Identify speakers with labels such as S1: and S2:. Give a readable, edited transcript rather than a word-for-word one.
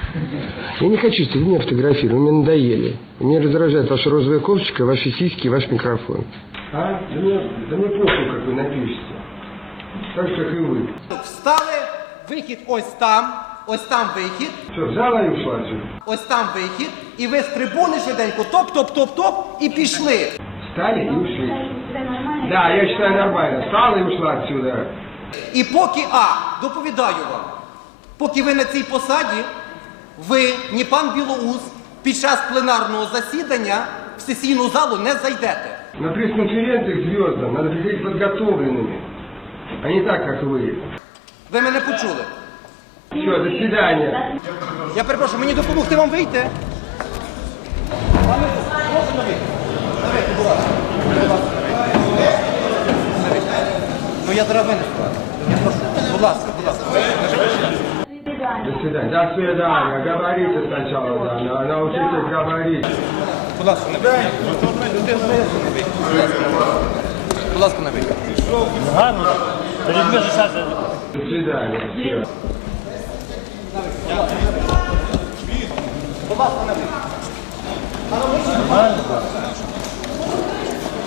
S1: Я не хочу, чтобы вы меня фотографировали, вы мне надоели. Меня раздражает ваша розовая кофточка, ваши сиськи и ваш микрофон.
S2: А? Да мне похуй, как вы напишете. Так же, как и вы.
S3: Встали, вихід ось там вихід.
S2: Что, взяла и ушла отсюда?
S3: Ось там вихід, і ви з трибуни швиденько топ-топ-топ-топ і пішли.
S2: Встали и ушли. Да, я считаю нормально. Встала и ушла отсюда.
S3: І поки, доповідаю вам, поки ви на цій посаді, ви, ні пан Білоус, під час пленарного засідання в сесійну залу не зайдете.
S2: На пресс-конференциях звездам надо приходить подготовленными, а не так, как вы.
S3: Ви мене почули?
S2: Все, до свидания.
S3: Я перепрошую, мені допомогти вам вийти? Ну я зараз винесу. Я прошу. Будь ласка, будь ласка.
S2: До свидания. До свидания. Говорите сначала, да. Научитесь говорить.
S3: Будь ласка, не вийти. Будь ласка, не вийти.
S4: Гарно. Тоді ми ж зараз.
S2: До свидания. Все.
S3: Будь ласка, не вийти.